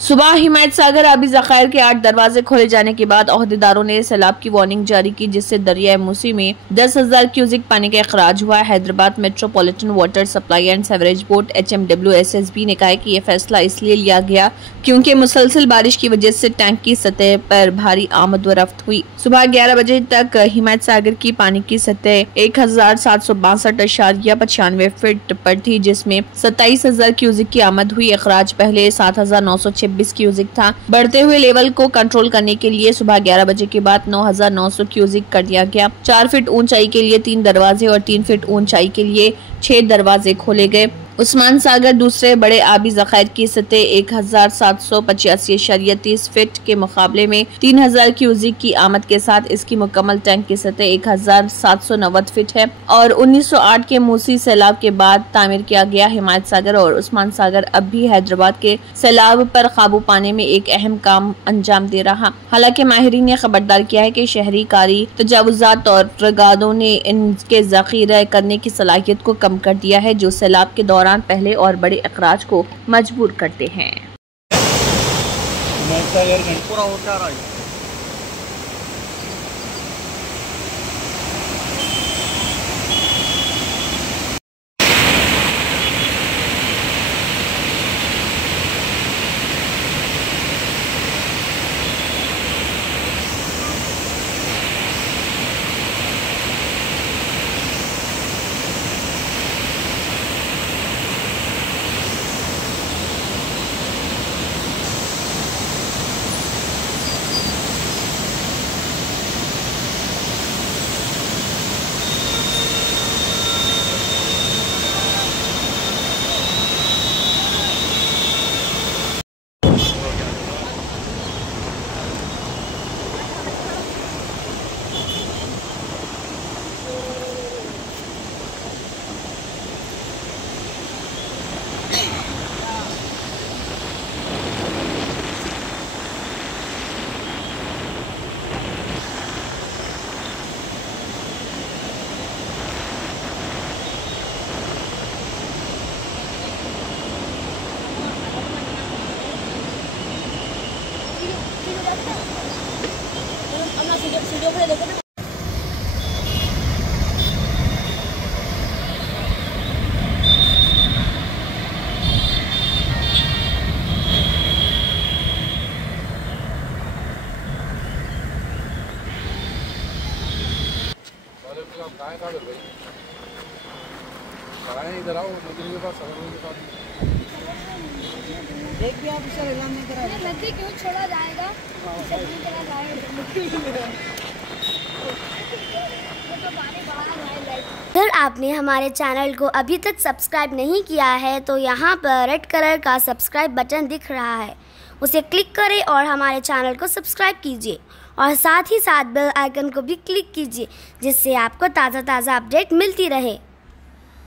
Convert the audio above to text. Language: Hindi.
सुबह हिमायत सागर आबी जखायर के 8 दरवाजे खोले जाने के बाद ओहदेदारों ने सैलाब की वार्निंग जारी की, जिससे दरियाए मूसी में 10,000 क्यूसिक पानी का अखराज हुआ। Hyderabad metropolitan water supply and sewerage board HMWSSB ने कहा है कि यह फैसला इसलिए लिया गया क्योंकि मुसलसल बारिश की वजह से टैंक की सतह पर भारी आमद व रफ्त हुई। सुबह 11 बजे तक हिमायत सागर की पानी की सतह 1,762.95 फीट पर थी, जिसमें 27,000 क्यूसिक की आमद हुई। अखराज पहले 7,926 क्यूसिक था। बढ़ते हुए लेवल को कंट्रोल करने के लिए सुबह 11 बजे के बाद 9,900 क्यूसिक कर दिया गया। 4 फीट ऊंचाई के लिए 3 दरवाजे और 3 फीट ऊंचाई के लिए 6 दरवाजे खोले गए। उस्मान सागर दूसरे बड़े आबी जखायर की सतह 1,785.30 फीट के मुकाबले में 3,000 क्यूसिक की आमद के साथ इसकी मुकम्मल टैंक की सतह 1,790 फीट है और 1908 के मूसी सैलाब के बाद तामीर किया गया। हिमायत सागर और उस्मान सागर अब भी हैदराबाद के सैलाब पर काबू पाने में एक अहम काम अंजाम दे रहा। हालांकि माहिरीन ने खबरदार किया है कि शहरी कारी तजावुजात और रगादों ने इनके जखीरा करने की सलाहियत को कम कर दिया है, जो सैलाब के दौरान पहले और बड़े अखराज को मजबूर करते हैं। इधर आओ मंदिर के पास एक भी आप इसे एग्जाम नहीं करा नदी क्यों छोड़ा जाएगा अगर आपने हमारे चैनल को अभी तक सब्सक्राइब नहीं किया है तो यहाँ पर रेड कलर का सब्सक्राइब बटन दिख रहा है, उसे क्लिक करें और हमारे चैनल को सब्सक्राइब कीजिए और साथ ही साथ बेल आइकन को भी क्लिक कीजिए, जिससे आपको ताज़ा अपडेट मिलती रहे।